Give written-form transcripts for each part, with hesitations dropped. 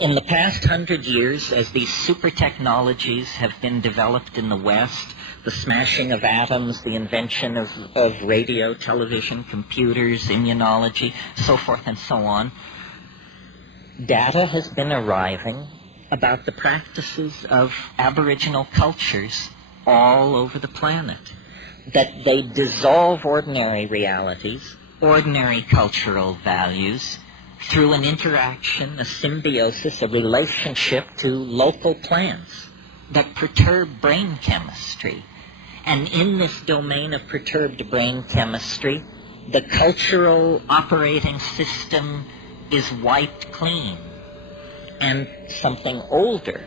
In the past 100 years, as these super technologies have been developed in the West, the smashing of atoms, the invention of radio, television, computers, immunology, so forth and so on, data has been arriving about the practices of Aboriginal cultures all over the planet, that they dissolve ordinary realities, ordinary cultural values, through an interaction, a symbiosis, a relationship to local plants that perturb brain chemistry. And in this domain of perturbed brain chemistry, the cultural operating system is wiped clean. And something older,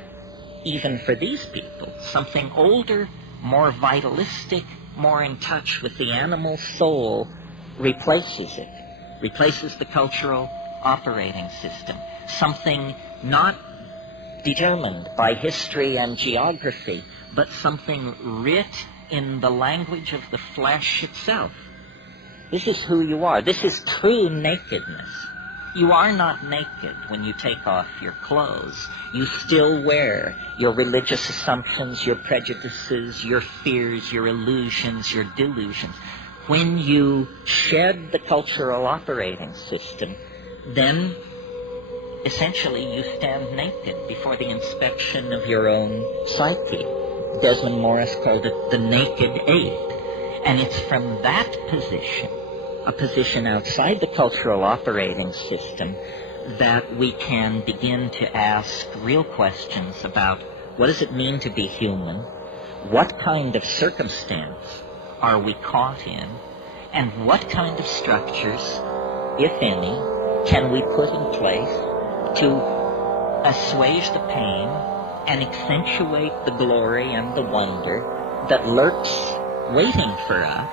even for these people, something older, more vitalistic, more in touch with the animal soul, replaces it, replaces the cultural operating system. Something not determined by history and geography, but something writ in the language of the flesh itself. This is who you are. This is true nakedness. You are not naked when you take off your clothes. You still wear your religious assumptions, your prejudices, your fears, your illusions, your delusions. When you shed the cultural operating system, then essentially you stand naked before the inspection of your own psyche. Desmond Morris called it the naked ape. And it's from that position, a position outside the cultural operating system, that we can begin to ask real questions about what does it mean to be human, what kind of circumstance are we caught in, and what kind of structures, if any, can we put in place to assuage the pain and accentuate the glory and the wonder that lurks waiting for us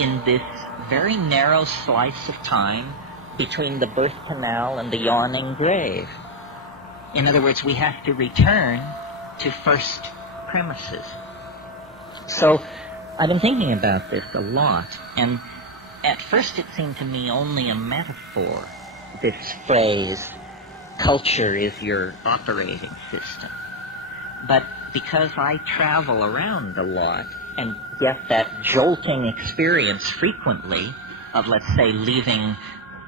in this very narrow slice of time between the birth canal and the yawning grave. In other words, we have to return to first premises. So I've been thinking about this a lot, and at first it seemed to me only a metaphor, this phrase, culture is your operating system. But because I travel around a lot and get that jolting experience frequently of, let's say, leaving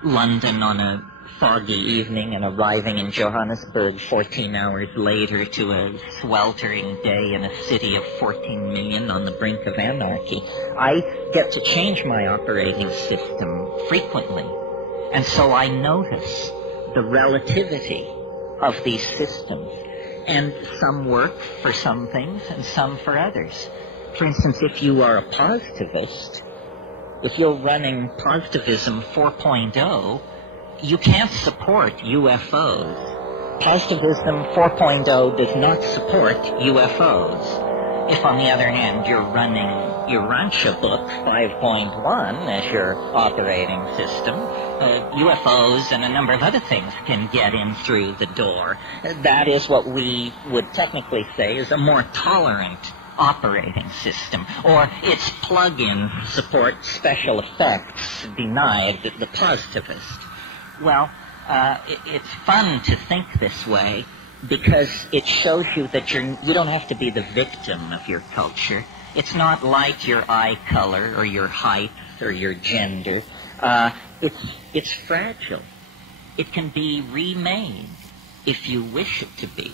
London on a foggy evening and arriving in Johannesburg 14 hours later to a sweltering day in a city of 14 million on the brink of anarchy, I get to change my operating system frequently. And so I notice the relativity of these systems. And some work for some things and some for others. For instance, if you are a positivist, if you're running Positivism 4.0, you can't support UFOs. Positivism 4.0 does not support UFOs. If, on the other hand, you're running Urantia Book 5.1 as your operating system, UFOs and a number of other things can get in through the door. That is what we would technically say is a more tolerant operating system, or its plug-in support special effects denied the positivist. Well, it's fun to think this way because it shows you that you don't have to be the victim of your culture. It's not like your eye color or your height or your gender. It's fragile. It can be remade if you wish it to be.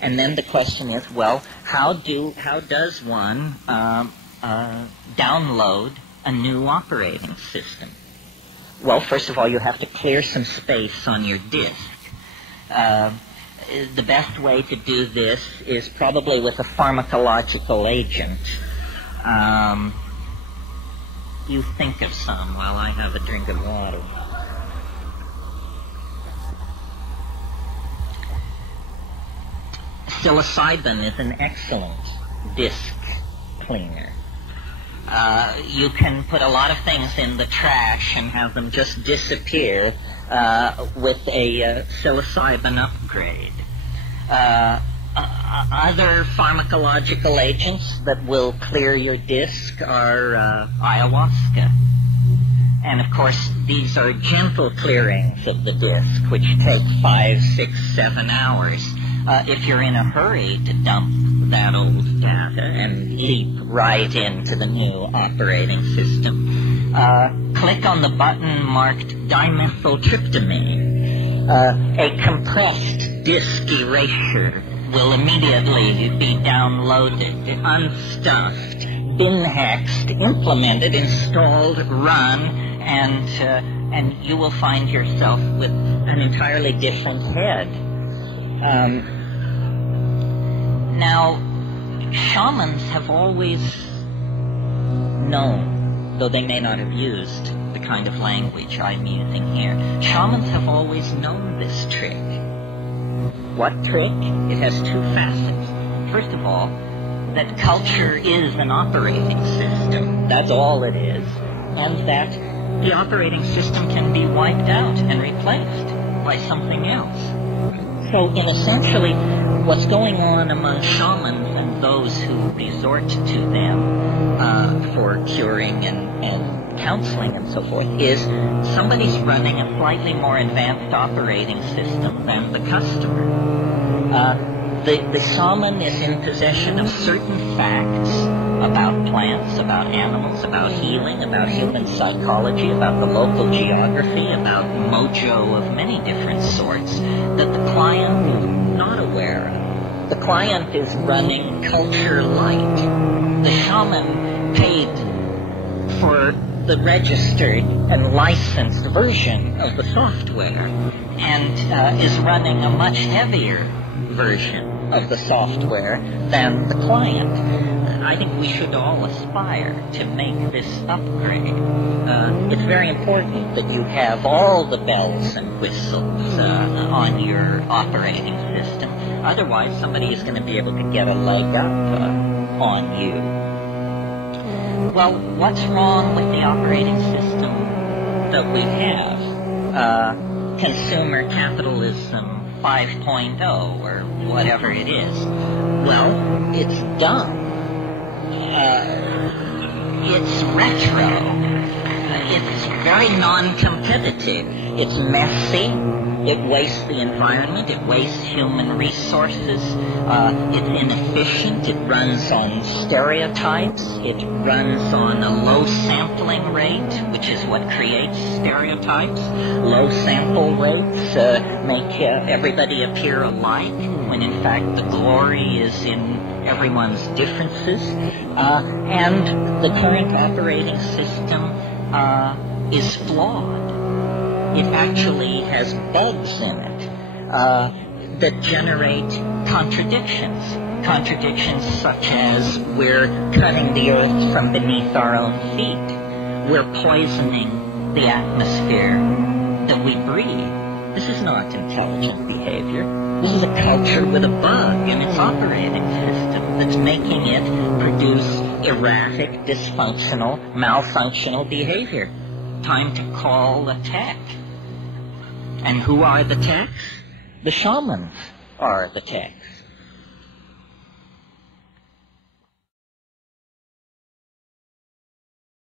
And then the question is, well, how does one download a new operating system? Well, first of all, you have to clear some space on your disk. The best way to do this is probably with a pharmacological agent. You think of some while I have a drink of water. Psilocybin is an excellent disk cleaner. You can put a lot of things in the trash and have them just disappear with a psilocybin upgrade. Other pharmacological agents that will clear your disk are ayahuasca. And of course, these are gentle clearings of the disk, which take 5, 6, 7 hours. If you're in a hurry to dump that old data and leap right into the new operating system, click on the button marked dimethyltryptamine. A compressed disk erasure will immediately be downloaded, unstuffed, bin-hexed, implemented, installed, run, and you will find yourself with an entirely different head. Now, shamans have always known, though they may not have used the kind of language I'm using here, shamans have always known this trick. What trick? It has two facets. First of all, that culture is an operating system. That's all it is. And that the operating system can be wiped out and replaced by something else. So, in essentially, what's going on among shamans and those who resort to them for curing and counseling and so forth is somebody's running a slightly more advanced operating system than the customer. The shaman is in possession of certain facts about plants, about animals, about healing, about human psychology, about the local geography, about mojo of many different sorts that the client is not aware of. The client is running culture light. The shaman paid for the registered and licensed version of the software and is running a much heavier version of the software than the client. I think we should all aspire to make this upgrade. It's very important that you have all the bells and whistles on your operating system. Otherwise, somebody is going to be able to get a leg up on you. Well, what's wrong with the operating system that we have? Consumer capitalism 5.0 or whatever it is. Well, it's dumb. It's retro. It's very non-competitive. It's messy. It wastes the environment. It wastes human resources. It's inefficient. It runs on stereotypes. It runs on a low sampling rate, which is what creates stereotypes. Low sample rates make everybody appear alike, when in fact the glory is in everyone's differences. And the current operating system is flawed. It actually has bugs in it that generate contradictions. Contradictions such as we're cutting the earth from beneath our own feet. We're poisoning the atmosphere that we breathe. This is not intelligent behavior. This is a culture with a bug in its operating system that's making it produce erratic, dysfunctional, malfunctional behavior. Time to call the tech. And who are the techs? The shamans are the techs.